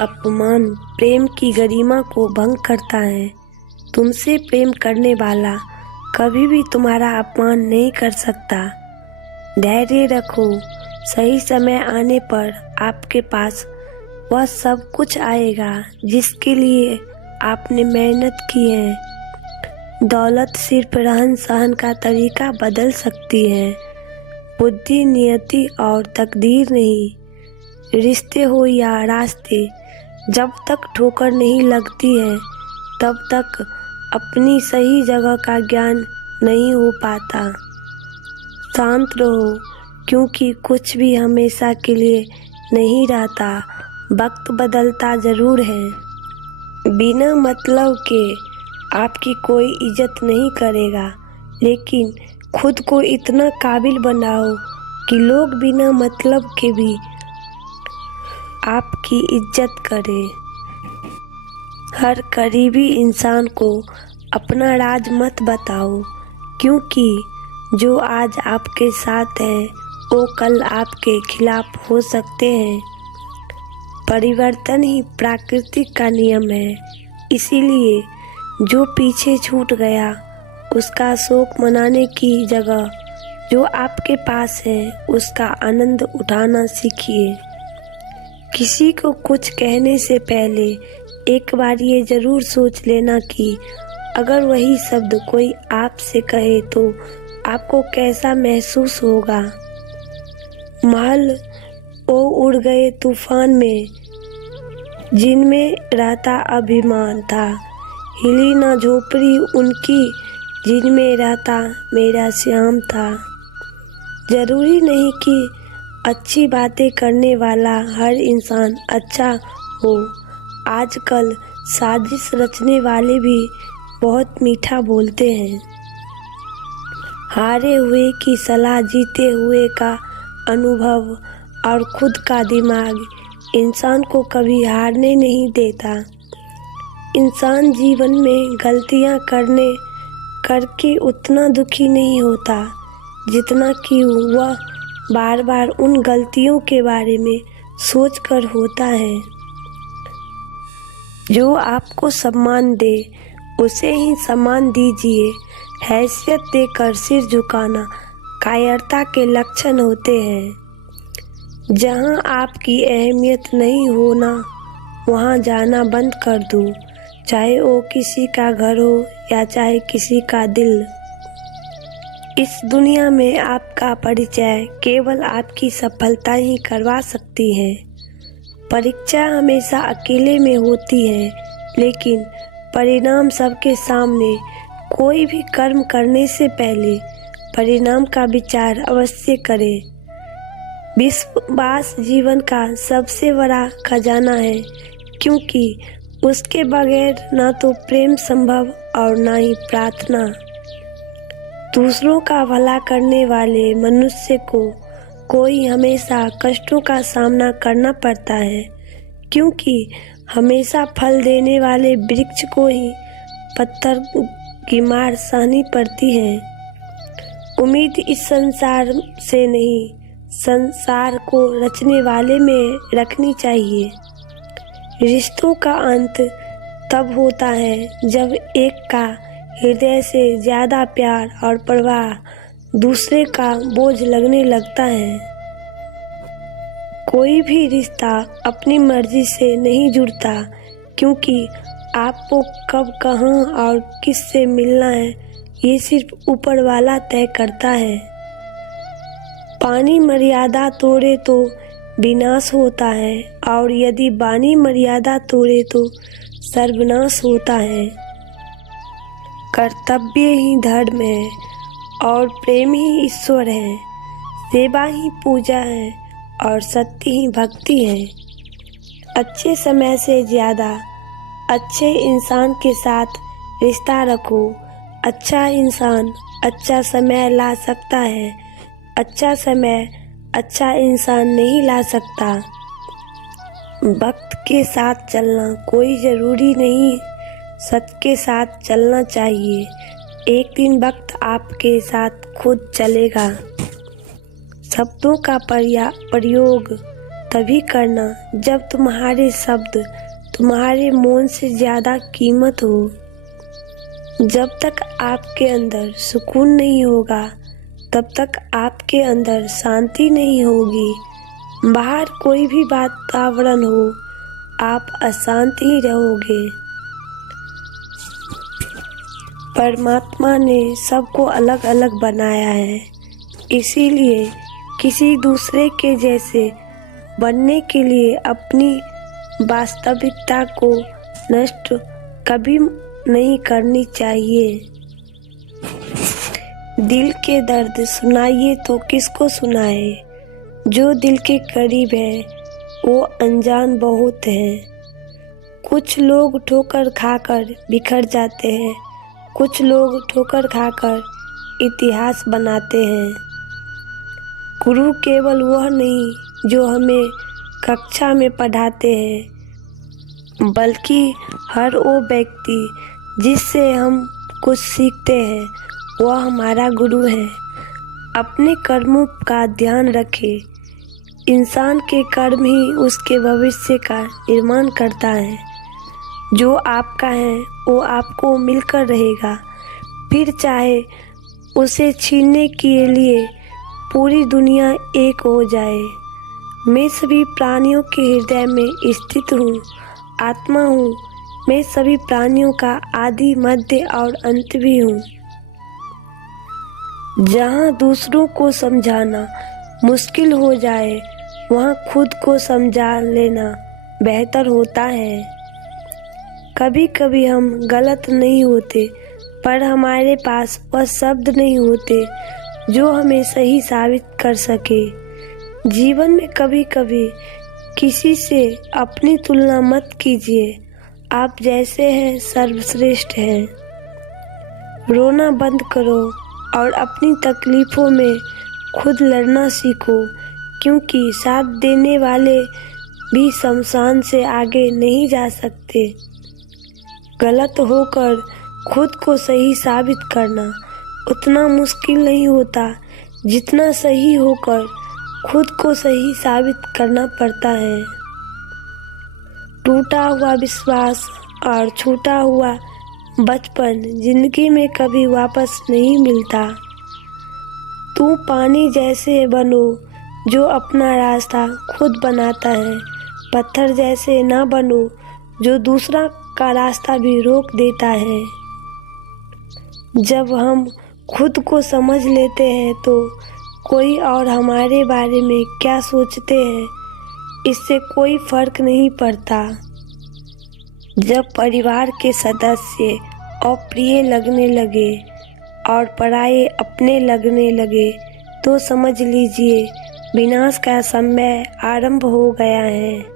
अपमान प्रेम की गरिमा को भंग करता है। तुमसे प्रेम करने वाला कभी भी तुम्हारा अपमान नहीं कर सकता। धैर्य रखो, सही समय आने पर आपके पास वह सब कुछ आएगा जिसके लिए आपने मेहनत की है। दौलत सिर्फ रहन सहन का तरीका बदल सकती है, बुद्धि, नियति और तकदीर नहीं। रिश्ते हो या रास्ते, जब तक ठोकर नहीं लगती है तब तक अपनी सही जगह का ज्ञान नहीं हो पाता। शांत रहो, क्योंकि कुछ भी हमेशा के लिए नहीं रहता। वक्त बदलता जरूर है। बिना मतलब के आपकी कोई इज्जत नहीं करेगा, लेकिन खुद को इतना काबिल बनाओ कि लोग बिना मतलब के भी आपकी इज्जत करें। हर करीबी इंसान को अपना राज मत बताओ, क्योंकि जो आज आपके साथ है वो कल आपके खिलाफ हो सकते हैं। परिवर्तन ही प्राकृतिक का नियम है, इसीलिए जो पीछे छूट गया उसका शोक मनाने की जगह जो आपके पास है उसका आनंद उठाना सीखिए। किसी को कुछ कहने से पहले एक बार ये जरूर सोच लेना कि अगर वही शब्द कोई आपसे कहे तो आपको कैसा महसूस होगा। महल वो उड़ गए तूफान में जिनमें रहता अभिमान था, हिली ना झोपड़ी उनकी जिनमें रहता मेरा श्याम था। जरूरी नहीं कि अच्छी बातें करने वाला हर इंसान अच्छा हो। आजकल साजिश रचने वाले भी बहुत मीठा बोलते हैं। हारे हुए की सलाह जीते हुए का अनुभव और खुद का दिमाग इंसान को कभी हारने नहीं देता। इंसान जीवन में गलतियां करके उतना दुखी नहीं होता जितना कि वह बार बार उन गलतियों के बारे में सोचकर होता है। जो आपको सम्मान दे उसे ही सम्मान दीजिए। हैसियत देकर सिर झुकाना कायरता के लक्षण होते हैं। जहां आपकी अहमियत नहीं होना वहां जाना बंद कर दो, चाहे वो किसी का घर हो या चाहे किसी का दिल। इस दुनिया में आपका परिचय केवल आपकी सफलता ही करवा सकती है। परीक्षा हमेशा अकेले में होती है, लेकिन परिणाम सबके सामने। कोई भी कर्म करने से पहले परिणाम का विचार अवश्य करें। विश्वास जीवन का सबसे बड़ा खजाना है, क्योंकि उसके बगैर ना तो प्रेम संभव और ना ही प्रार्थना। दूसरों का भला करने वाले मनुष्य को कोई हमेशा कष्टों का सामना करना पड़ता है, क्योंकि हमेशा फल देने वाले वृक्ष को ही पत्थर की मार सहनी पड़ती है। उम्मीद इस संसार से नहीं, संसार को रचने वाले में रखनी चाहिए। रिश्तों का अंत तब होता है जब एक का हृदय से ज्यादा प्यार और परवाह दूसरे का बोझ लगने लगता है। कोई भी रिश्ता अपनी मर्जी से नहीं जुड़ता, क्योंकि आपको कब, कहाँ और किससे मिलना है ये सिर्फ ऊपर वाला तय करता है। पानी मर्यादा तोड़े तो विनाश होता है, और यदि वाणी मर्यादा तोड़े तो सर्वनाश होता है। कर्तव्य ही धर्म है और प्रेम ही ईश्वर है। सेवा ही पूजा है और सत्य ही भक्ति है। अच्छे समय से ज़्यादा अच्छे इंसान के साथ रिश्ता रखो। अच्छा इंसान अच्छा समय ला सकता है, अच्छा समय अच्छा इंसान नहीं ला सकता। वक्त के साथ चलना कोई ज़रूरी नहीं, सच के साथ चलना चाहिए। एक दिन वक्त आपके साथ खुद चलेगा। शब्दों का प्रयोग तभी करना जब तुम्हारे शब्द तुम्हारे मौन से ज़्यादा कीमत हो। जब तक आपके अंदर सुकून नहीं होगा तब तक आपके अंदर शांति नहीं होगी। बाहर कोई भी वातावरण हो, आप अशांत ही रहोगे। परमात्मा ने सबको अलग अलग बनाया है, इसीलिए किसी दूसरे के जैसे बनने के लिए अपनी वास्तविकता को नष्ट कभी नहीं करनी चाहिए। दिल के दर्द सुनाइए तो किसको सुनाए, जो दिल के करीब है वो अनजान बहुत है। कुछ लोग ठोकर खाकर बिखर जाते हैं, कुछ लोग ठोकर खाकर इतिहास बनाते हैं। गुरु केवल वह नहीं जो हमें कक्षा में पढ़ाते हैं, बल्कि हर वो व्यक्ति जिससे हम कुछ सीखते हैं वह हमारा गुरु है। अपने कर्मों का ध्यान रखें। इंसान के कर्म ही उसके भविष्य का निर्माण करता है। जो आपका है वो आपको मिलकर रहेगा, फिर चाहे उसे छीनने के लिए पूरी दुनिया एक हो जाए। मैं सभी प्राणियों के हृदय में स्थित हूँ, आत्मा हूँ। मैं सभी प्राणियों का आदि, मध्य और अंत भी हूँ। जहाँ दूसरों को समझाना मुश्किल हो जाए वहाँ खुद को समझा लेना बेहतर होता है। कभी कभी हम गलत नहीं होते, पर हमारे पास वह शब्द नहीं होते जो हमें सही साबित कर सके। जीवन में कभी कभी किसी से अपनी तुलना मत कीजिए, आप जैसे हैं सर्वश्रेष्ठ हैं। रोना बंद करो और अपनी तकलीफ़ों में खुद लड़ना सीखो, क्योंकि साथ देने वाले भी शमशान से आगे नहीं जा सकते। गलत होकर खुद को सही साबित करना उतना मुश्किल नहीं होता जितना सही होकर खुद को सही साबित करना पड़ता है। टूटा हुआ विश्वास और छूटा हुआ बचपन जिंदगी में कभी वापस नहीं मिलता। तू पानी जैसे बनो जो अपना रास्ता खुद बनाता है, पत्थर जैसे ना बनो जो दूसरा का रास्ता भी रोक देता है। जब हम खुद को समझ लेते हैं तो कोई और हमारे बारे में क्या सोचते हैं इससे कोई फर्क नहीं पड़ता। जब परिवार के सदस्य अप्रिय लगने लगे और पराये अपने लगने लगे तो समझ लीजिए विनाश का समय आरंभ हो गया है।